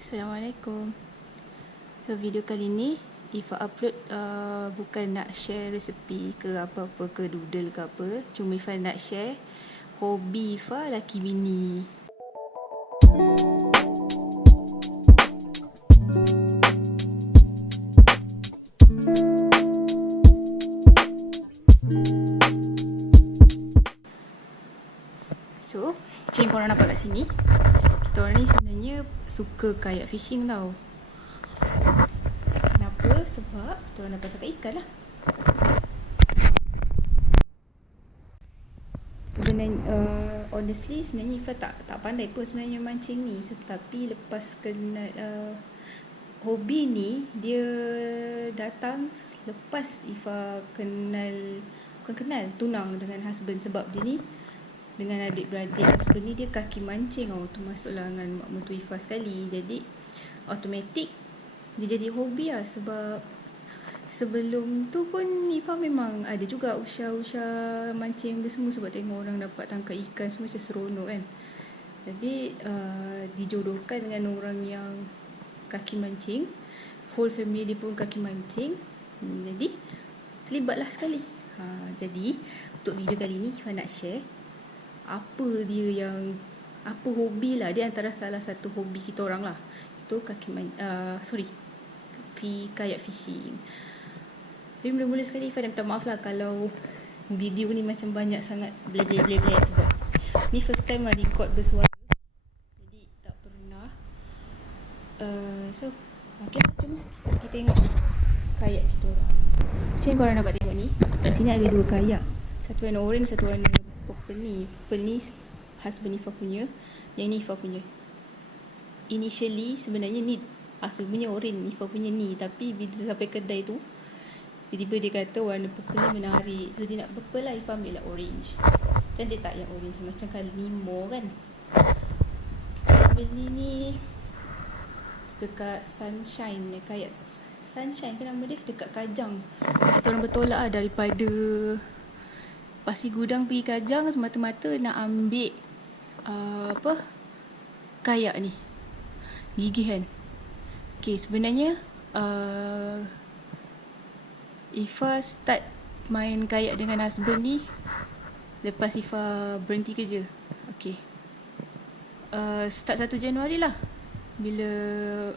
Assalamualaikum. So video kali ni Ifa upload bukan nak share resepi ke apa-apa ke doodle ke apa. Cuma Ifa nak share hobi Ifa laki bini. So macam yang korang nampak kat sini, kita orang ni sebenarnya suka kayak fishing tau. Kenapa? Sebab kita orang dapat tangkap ikan lah. Sebenarnya honestly sebenarnya Ifa tak pandai pun sebenarnya mancing ni. Tapi lepas kenal hobi ni, dia datang lepas Ifa bukan kenal, tunang dengan husband. Sebab dia ni dengan adik-beradik husband ni, dia kaki mancing tau. Termasuklah dengan mak mentua Ifa sekali. Jadi automatik dia jadi hobi lah. Sebab sebelum tu pun Ifa memang ada juga usaha-usaha mancing semua. Sebab tengok orang dapat tangkap ikan semua macam seronok kan. Tapi dijodohkan dengan orang yang kaki mancing, whole family dia pun kaki mancing. Jadi terlibatlah sekali. Jadi untuk video kali ni Ifa nak share apa hobi lah. Dia antara salah satu hobi kita orang lah. Itu kayak fishing. Tapi mula-mula sekali Ifa nak minta maaf lah kalau video ni macam banyak sangat bleh-bleh sebab ni first time lah record bersuara. Jadi tak pernah. So okay lah, jom kita tengok kayak kita orang. Macam yang korang dapat tengok ni, kat sini ada dua kayak. Satu warna orange, satu warna purple ni. Purple ni husband Ifa punya, yang ni Ifa punya. Initially sebenarnya ni sebenarnya orange Ifa punya ni. Tapi bila sampai kedai tu, tiba-tiba dia kata warna purple ni menarik. So dia nak purple lah, Ifa ambil lah orange. Cantik tak yang orange? Macam colour Nemo kan. Kita beli ni dekat Sunshine, kayak Sunshine ke nama dia, dekat Kajang. So kita orang bertolak lah daripada Pasir Gudang pergi Kajang semata-mata nak ambil kayak ni. Gigih kan. Okay, sebenarnya Ifa start main kayak dengan husband ni lepas Ifa berhenti kerja. Okay, start 1 Januari lah. Bila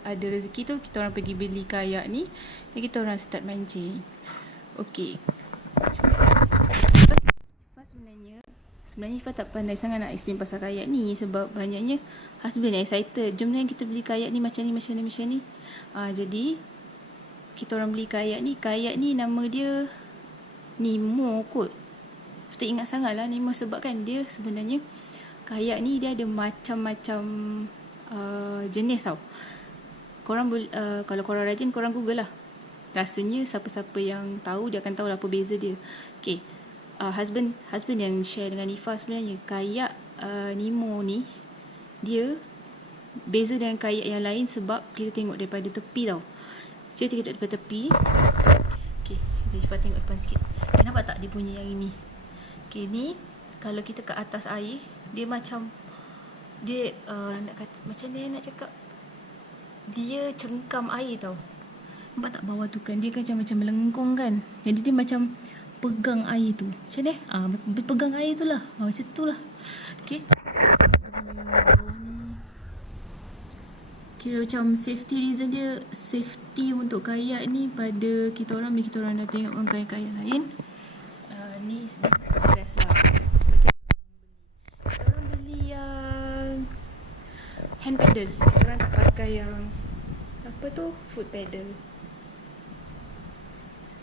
ada rezeki tu, kita orang pergi beli kayak ni dan kita orang start mancing. Okay, Sebenarnya Ifa tak pandai sangat nak explain pasal kayak ni. Sebab banyaknya husband yang excited, jom lah kita beli kayak ni macam ni. Jadi kita orang beli kayak ni. Kayak ni nama dia Nemo kot. Kita ingat sangat lah Nemo. Sebab kan dia sebenarnya kayak ni dia ada macam-macam jenis tau. Korang kalau korang rajin, korang google lah. Rasanya siapa-siapa yang tahu, dia akan tahu lah apa beza dia. Okay, husband yang share dengan Ifa sebenarnya kayak Nemo ni, dia beza dengan kayak yang lain sebab kita tengok daripada tepi tau. Kita tengok daripada tepi. Okay, Ifa tengok depan sikit. Nampak tak dia punya yang ini? Okay, ni kalau kita kat atas air, dia macam dia nak kata, macam ni nak cakap, dia cengkam air tau. Nampak tak bawah tu kan, dia kan macam melengkung kan. Jadi dia macam pegang air tu. Macam ni? Pegang air tu lah. Macam tu lah. Okay. Bawah ni. Kira macam safety reason dia, safety untuk kayak ni pada kita orang, bila kita orang dah tengok orang kayak-kayak lain. Ni this is the best lah. Kita orang beli yang hand paddle. Kita orang tak pakai yang apa tu, foot paddle.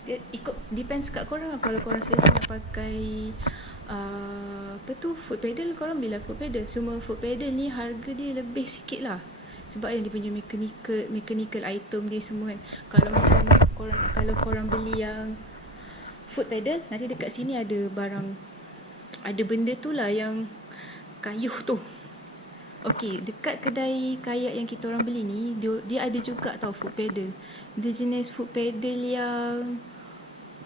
Dia ikut, depends kat korang lah. Kalau korang selesa nak pakai foot paddle, korang belilah foot paddle. Cuma foot paddle ni harga dia lebih sikit lah. Sebab yang dia punya mechanical item dia semua kan. Kalau korang beli yang foot paddle, nanti dekat sini ada barang, ada benda tu lah yang kayuh tu. Okay, dekat kedai kayak yang kita orang beli ni, dia ada juga tau foot paddle. Dia jenis foot paddle yang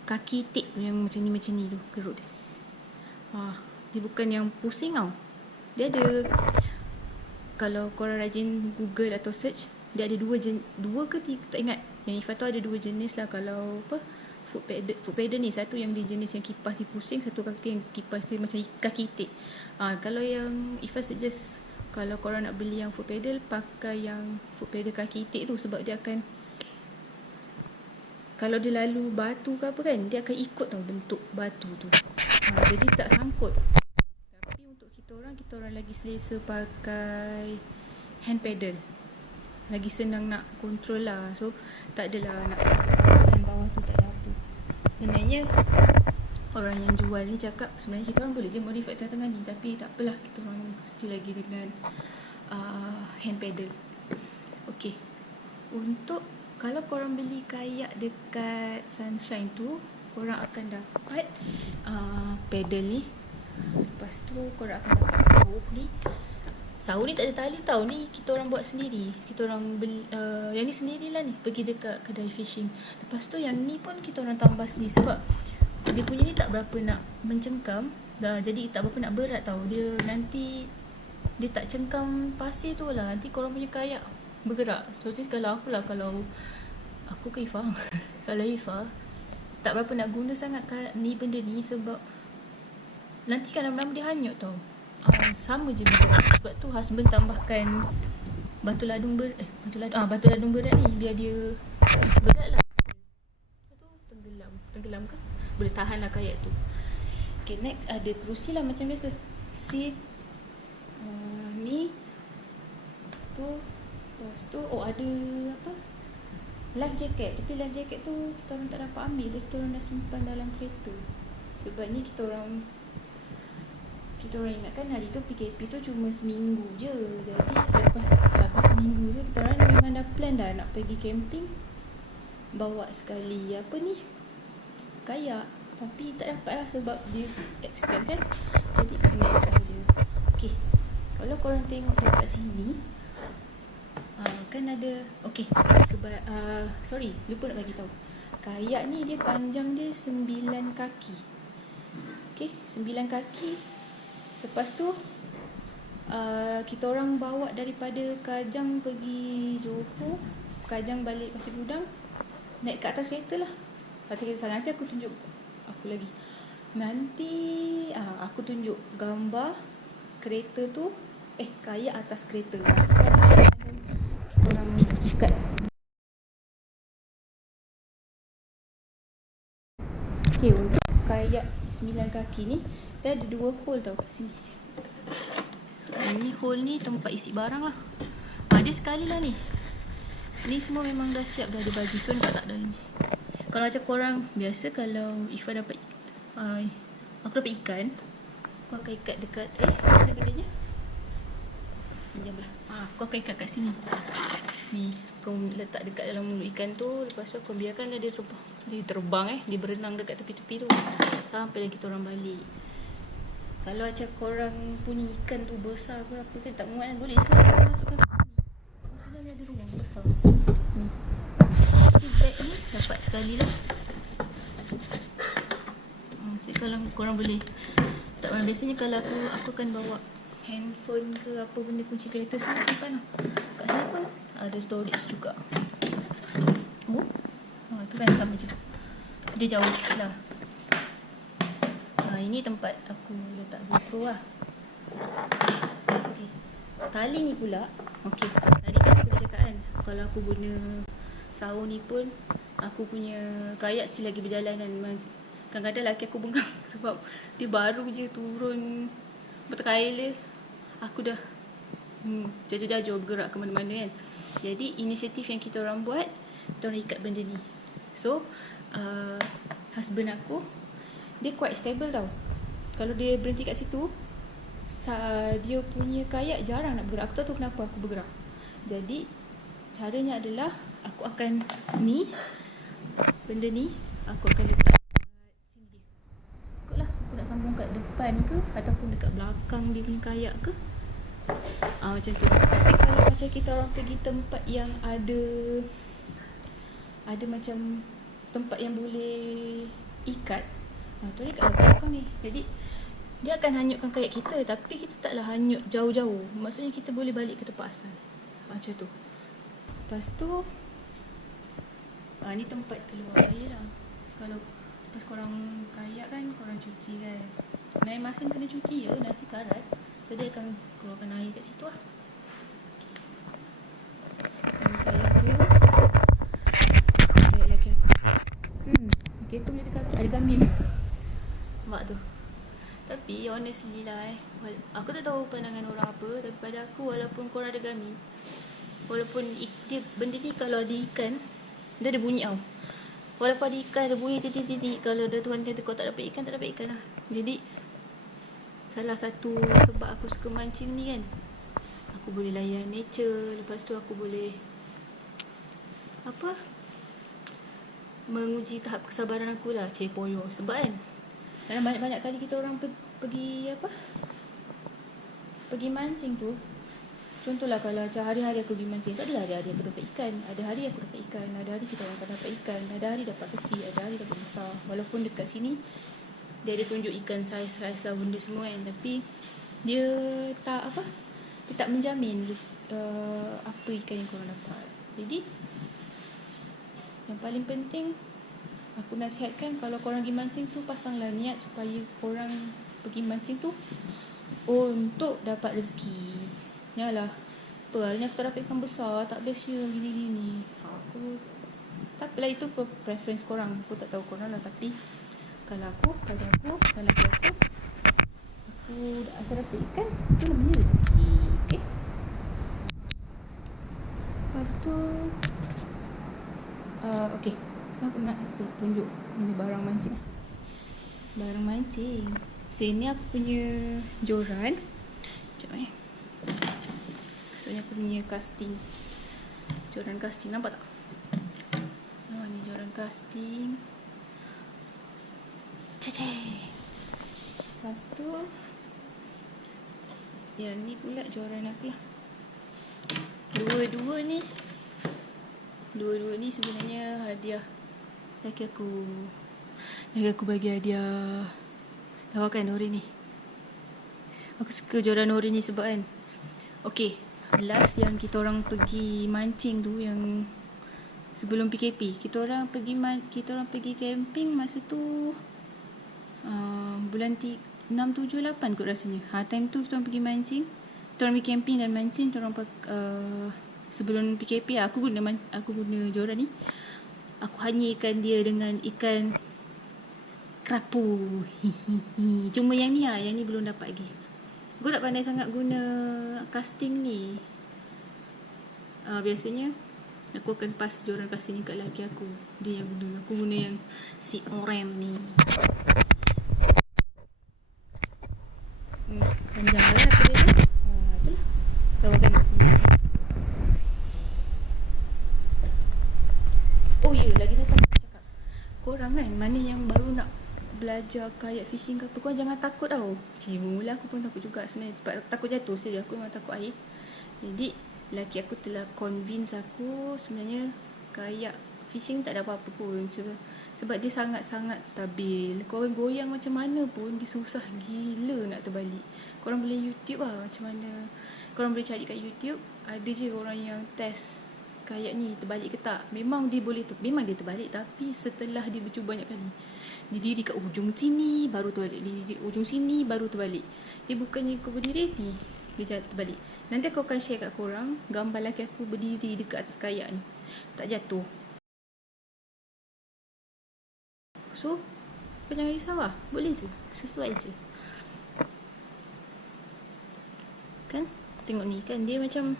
kaki tik yang macam ni tu, gerut dia. Dia bukan yang pusing tau. Dia ada, kalau korang rajin Google atau search, dia ada dua ke tiga, tak ingat. Yang Ifah tahu ada 2 jenis lah. Kalau apa, foot pedal ni, satu yang di jenis yang kipas dia pusing, satu kaki yang kipas dia macam kaki itik. Kalau yang Ifah suggest, kalau korang nak beli yang foot pedal, pakai yang foot pedal kaki itik tu, sebab dia akan, kalau dia lalu batu ke apa kan, dia akan ikut tau bentuk batu tu. Jadi tak sangkut. Tapi untuk kita orang lagi selesa pakai hand pedal, lagi senang nak control lah. So tak adalah nak sampai dan bawah tu tak ada apa. Sebenarnya orang yang jual ni cakap sebenarnya kita orang boleh je modify tangan ni, tapi tak apalah, kita orang still lagi dengan hand pedal. Okay, untuk kalau korang beli kayak dekat Sunshine tu, korang akan dapat pedal ni. Lepas tu korang akan dapat sauh ni. Sauh ni tak ada tali tau, ni kita orang buat sendiri. Kita orang beli, yang ni sendirilah ni, pergi dekat kedai fishing. Lepas tu yang ni pun kita orang tambah sendiri, sebab dia punya ni tak berapa nak mencengkam dah, jadi tak berapa nak berat tau. Dia nanti dia tak cengkam pasir tu lah, nanti korang punya kayak bergerak. So kalau aku ke Ifah kalau Ifah tak berapa nak guna sangat ni benda ni, sebab nanti kan lama-lama dia hanyut tau. Sama je bergerak. Sebab tu husband tambahkan batu ladung berat ni, biar dia berat lah. Lepas tu tenggelam ke, boleh tahan lah kayak tu. Okay, next ada kerusi lah macam biasa, seat ni tu. Lepas tu ada apa, life jacket. Tapi life jacket tu kita orang tak dapat ambil, kita orang dah simpan dalam kereta. Sebabnya kita orang ingatkan hari tu PKP tu cuma seminggu je. Jadi lepas seminggu tu kita orang memang dah plan dah nak pergi camping, bawa sekali apa ni, kayak. Tapi tak dapat lah sebab dia extend kan. Jadi kena extend je. Okay, kalau korang tengok dekat sini, kan ada, okay, lupa nak bagi tahu. Kayak ni dia panjang dia 9 kaki. Okay, 9 kaki. Lepas tu kita orang bawa daripada Kajang pergi Johor, Kajang balik Pasir Gudang, naik ke atas kereta lah. Nanti aku tunjuk aku tunjuk gambar kereta tu, kayak atas kereta. Kita orang ikat. Okay, untuk kayak 9 kaki ni dia ada 2 hole tau kat sini. Ni hole ni tempat isi barang lah. Dia sekali lah ni. Ni semua memang dah siap, dah ada bagi. So nampak tak dalam ni. Kalau macam korang biasa, kalau Ifah dapat aku dapat ikan, aku akan ikat dekat mana bedanya? Pinjam lah. Aku akan ikat kat sini. Ni aku letak dekat dalam mulut ikan tu. Lepas tu aku biarkan dia terbang. Dia berenang dekat tepi-tepi tu sampai kita orang balik. Kalau macam korang punya ikan tu besar ke apa kan, tak muat kan, boleh korang masukkan kat sini. Kat sini ada ruang besar. Ni bag ni dapat sekali lah. Kalau korang boleh tak, biasanya kalau aku akan bawa handphone ke apa benda, kunci kereta semua simpan lah. Kat sini pun ada storage juga. Tu kan sama je, dia jauh sikit lah. Ini tempat aku letak GoPro lah. Okay. Tali ni pula, okay, tadi kan aku dah cakap kan, kalau aku guna sauh ni pun, aku punya kayak still lagi berjalan kan. Kadang-kadang laki aku bengang sebab dia baru je turun bertekaila, aku dah jajur-jajur bergerak ke mana-mana kan. Jadi inisiatif yang kita orang buat, kita orang ikat benda ni. So husband aku, dia quite stable tau. Kalau dia berhenti kat situ, dia punya kayak jarang nak bergerak. Aku tak tahu kenapa aku bergerak. Jadi caranya adalah aku akan benda ni aku akan letak sini dia. Ikutlah aku nak sambung kat depan ke ataupun dekat belakang dia punya kayak ke. Macam tu. Tapi kalau macam kita orang pergi tempat yang ada macam tempat yang boleh ikat, tu ni kat belakang ni. Jadi dia akan hanyutkan kayak kita, tapi kita taklah hanyut jauh-jauh. Maksudnya kita boleh balik ke tempat asal. Macam tu. Lepas tu ni tempat keluar air lah. Kalau lepas korang kayak kan, korang cuci kan, air masin kena cuci je, nanti karat. So dia akan keluarkan air kat situ lah. Kami kayak ke suka kayak lelaki aku. Lelaki tu ada gamin. Nampak tu. Tapi honestly lah aku tak tahu pandangan orang apa, tapi pada aku walaupun korang ada gamin, walaupun benda ni kalau ada ikan, dia ada bunyi tau. Walaupun ada ikan, ada bunyi titik-titik. Kalau ada Tuhan kata kau tak dapat ikan, tak dapat ikan lah. Jadi salah satu sebab aku suka mancing ni kan, aku boleh layan nature. Lepas tu aku boleh menguji tahap kesabaran aku lah. Poyo. Sebab kan dalam banyak-banyak kali kita orang pergi mancing tu, contohlah kalau macam hari-hari aku pergi mancing, tak adalah hari-hari aku dapat ikan. Ada hari aku dapat ikan, ada hari kita orang akan dapat ikan, ada hari dapat kecil, ada hari dapat besar. Walaupun dekat sini dia ada tunjuk ikan saiz-saiz lah benda semua kan, tapi dia tak menjamin apa ikan yang korang dapat. Jadi yang paling penting aku nasihatkan, kalau korang pergi mancing tu, pasanglah niat supaya korang pergi mancing tu untuk dapat rezeki. Yalah, hari ni aku tak dapat ikan besar, tak bestnya gini-gini. Aku tak apalah, itu preference korang. Aku tak tahu korang lah, tapi kalau aku asal dapat ikan, tu namanya rezeki. Okay. Lepas tu okay, aku nak tunjuk barang mancing. Sini aku punya joran. Sekejap maksudnya aku punya casting. Joran casting, nampak tak? Ni joran casting. Lepas tu yang ni pula joran aku lah. Dua-dua ni sebenarnya hadiah laki aku. Laki aku bagi hadiah. Tahu kan Nori ni? Aku suka joran Nori ni sebab kan, okay, last yang kita orang pergi mancing tu, yang sebelum PKP, kita orang pergi camping masa tu bulan 6, 7, 8 kot rasanya. Time tu kita orang pergi mancing, kita orang pergi camping dan mancing. Kita orang sebelum PKP aku guna joran ni. Aku hanyikan dia dengan ikan kerapu. Cuma yang ni belum dapat lagi. Aku tak pandai sangat guna casting ni. Biasanya aku akan pas joran casting ni kat lelaki aku. Dia yang guna. Aku guna yang si orem ni. Panjang lah tu dia. Itulah. Tahu kan? Oh ya, lagi satu nak cakap. Korang kan, mana yang baru nak belajar kayak fishing ke apa, korang jangan takut tau. Mula aku pun takut juga sebenarnya, sebab takut jatuh. Serius, aku memang takut air. Jadi lelaki aku telah convince aku sebenarnya kayak fishing tak ada apa-apa pun. Sebab dia sangat-sangat stabil. Korang goyang macam mana pun, dia susah gila nak terbalik. Korang boleh YouTube lah macam mana. Korang boleh cari kat YouTube, ada je orang yang test kayak ni terbalik ke tak. Memang dia terbalik, tapi setelah dia bercuba banyak kali, dia diri kat ujung sini baru terbalik, dia ujung sini baru terbalik. Dia bukannya kau berdiri ni, dia terbalik. Nanti aku akan share kat korang gambar lelaki aku berdiri dekat atas kayak ni, tak jatuh. So kau jangan risau lah, boleh je, sesuai je kan. Tengok ni kan, dia macam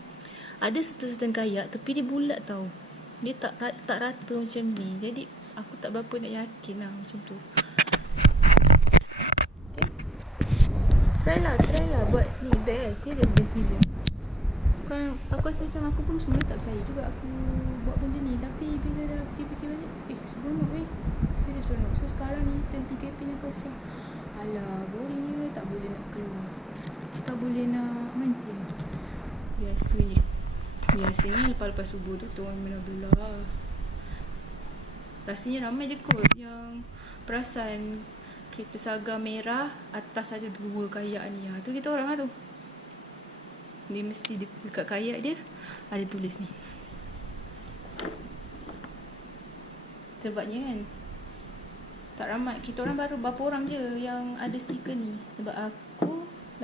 ada certain kayak tapi dia bulat tau. Dia tak rata macam ni. Jadi aku tak berapa nak yakin lah macam tu. Okay, try lah buat ni. Best gila. Kan aku rasa macam aku pun semula tak percaya juga aku buat benda ni. Tapi bila dah fikir-fikir balik, seronok serius seronok. So sekarang ni time PKP ni aku rasa, alah boringnya, tak boleh nak keluar, tak boleh nak mancing. Biasanya lepas subuh tu tuan belah. Rasanya ramai je kot yang perasan kereta Saga merah atas ada 2 kayak ni. Tu kita orang lah tu. Dia mesti dekat kayak dia ada tulis ni, Sebabnya kan tak ramai, kita orang baru berapa orang je yang ada stiker ni. Sebab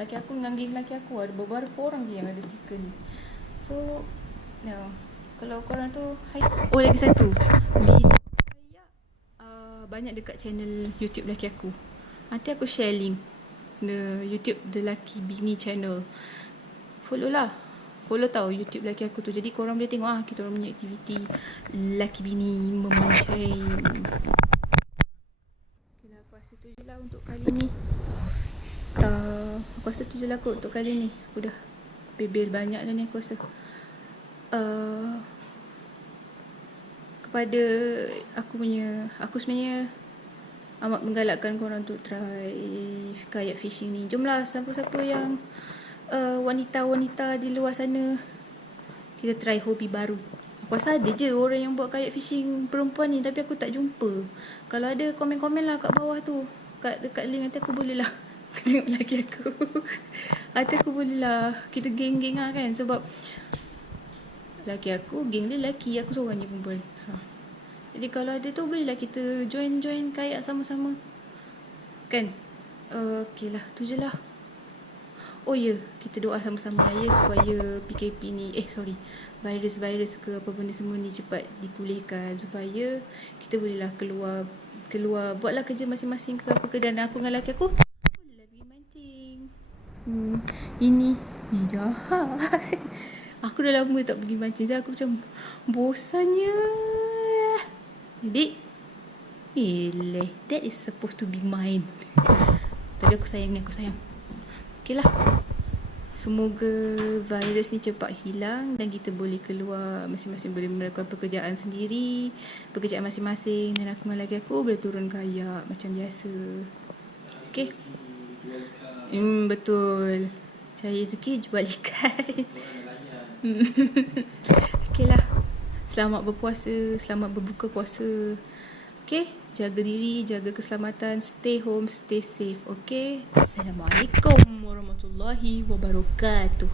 laki aku dengan geng laki aku ada beberapa orang je yang ada stiker ni. So kalau korang tu lagi satu, banyak dekat channel YouTube laki aku. Nanti aku share link YouTube The Laki Bini channel. Follow tau YouTube laki aku tu. Jadi korang boleh tengok kita orang punya aktiviti laki bini memancing. Aku rasa tu je lah untuk kali ni. Aku rasa tu je lah kot untuk kali ni. Aku dah bebel banyak dah ni aku rasa. Kepada aku sebenarnya amat menggalakkan korang untuk try kayak fishing ni. Jomlah siapa-siapa yang wanita-wanita di luar sana, kita try hobi baru. Aku rasa ada je orang yang buat kayak fishing perempuan ni, tapi aku tak jumpa. Kalau ada, komen-komen lah kat bawah tu, dekat link. Nanti aku boleh lah tengok lelaki aku. Nanti aku boleh lah, kita geng-geng lah kan. Sebab lelaki aku, geng dia lelaki, aku seorang je perempuan. Jadi kalau ada tu, boleh lah kita join kayak sama-sama kan. Okay lah, tu je lah. Oh ya, kita doa sama-sama lah ya, supaya PKP ni, virus ke apa benda semua ni cepat dipulihkan, supaya kita bolehlah keluar buatlah kerja masing-masing ke apa ke. Dan aku dengan lelaki aku bolehlah pergi mancing. Ini jahat. Aku dah lama tak pergi mancing, jadi aku macam bosannya. Jadi that is supposed to be mine. Tapi aku sayang. Okay lah. Semoga virus ni cepat hilang dan kita boleh keluar, masing-masing boleh melakukan pekerjaan sendiri, pekerjaan masing-masing, dan aku dengan lelaki aku boleh turun kayak macam biasa. Okay. Betul. Cari rezeki, jual ikan. Okay lah. Selamat berpuasa, selamat berbuka puasa. Okay. Jaga diri, jaga keselamatan, stay home, stay safe. Okay. Assalamualaikum warahmatullahi wabarakatuh.